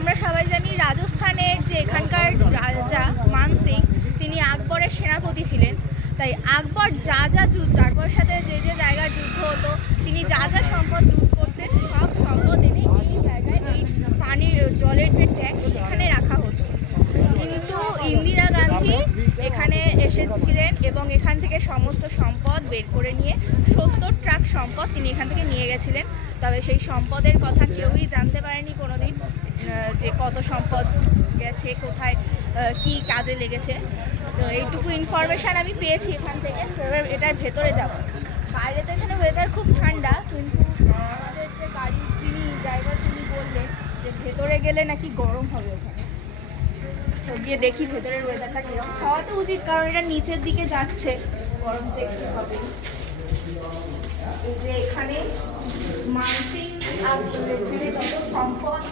আমরা সবাই জানি রাজস্থানের যে এখানকার রাজা মান সিং, তিনি আকবরের সেনাপতি ছিলেন। তাই আকবর যা যা যুদ্ধ, আকবরের সাথে যে যে জায়গার যুদ্ধ হতো, তিনি যা যা সম্পদ লুট করতেন সব সম্পদ এনে এই জায়গায়, এই পানির জলের যে ট্যাঙ্ক সেখানে রাখা হতো। কিন্তু ইন্দিরা গান্ধী এখানে এসেছিলেন এবং এখান থেকে সমস্ত সম্পদ বের করে নিয়ে 70 ট্রাক সম্পদ তিনি এখান থেকে নিয়ে গেছিলেন। তবে সেই সম্পদের কথা কেউই জানতে পারেনি কোনোদিন, যে কত সম্পদ গেছে, কোথায় কি কাজে লেগেছে। তো এইটুকু ইনফরমেশান আমি পেয়েছি এখান থেকে। এবার এটার ভেতরে যাব। বাইরে তো এখানে ওয়েদার খুব ঠান্ডা, কিন্তু আমাদের যে গাড়ির যিনি ড্রাইভার তিনি বললেন যে ভেতরে গেলে নাকি গরম হবে ওখানে। তো গিয়ে দেখি ভেতরের ওয়েদারটা কীরকম। খাওয়া তো উচিত, কারণ এটা নিচের দিকে যাচ্ছে, গরম তো একটু হবেই। এই যে এখানে মানসিং আর এখানে কত সম্পদ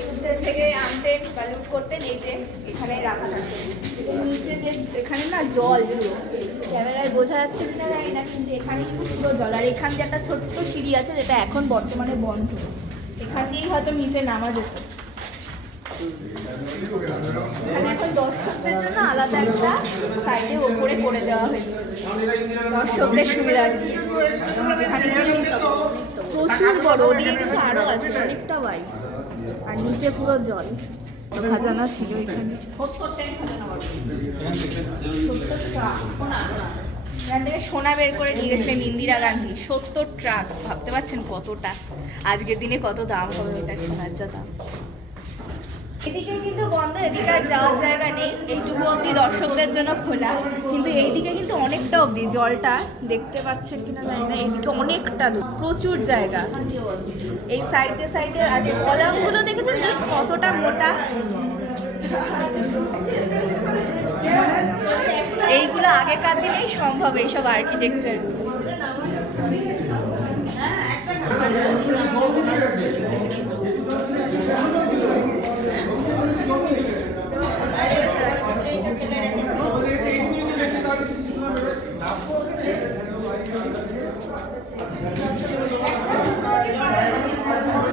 যুদ্ধের থেকে আনতেন বা লুট করতেন, এই যে এখানে রাখা থাকে। নিচে যে এখানে না জল, ক্যামেরায় বোঝা যাচ্ছে কিনা জানি না, কিন্তু এখানে কিন্তু পুরো জল। আর এখান দিয়ে একটা ছোট্ট সিঁড়ি আছে যেটা এখন বর্তমানে বন্ধ, এখান দিয়েই হয়তো নিচে নামা যেত। এখানে এখন দর্শকদের জন্য আলাদা একটা সাইডে ওপরে করে দেওয়া হয়েছে দর্শকদের সুবিধার্থে। এখানে প্রচুর বড়, ওদিকে কিন্তু আরো আছে অনেকটা বাইক, আর নিচে পুরো জল। খাজানা ছিল এখানে, এখান থেকে সোনা বের করে নিয়ে গেছিলেন ইন্দিরা গান্ধী। 70 ট্রাক, ভাবতে পারছেন কতটা, আজকের দিনে কত দাম হবে ওটার, সোনার যা দাম। এদিকে কিন্তু বন্ধ, এদিকে আর যাওয়ার জায়গা নেই, এইটুকু অবধি দর্শকদের জন্য খোলা। কিন্তু এইদিকে কিন্তু অনেকটা অবধি, জলটা দেখতে পাচ্ছেন কিনা জানি না, এইদিকে অনেকটা দূর, প্রচুর জায়গা। এই সাইডে সাইডে আর কলামগুলো দেখেছেন জাস্ট কতটা মোটা, এইগুলো আগেকার দিনেই সম্ভব, এইসব আর্কিটেকচার।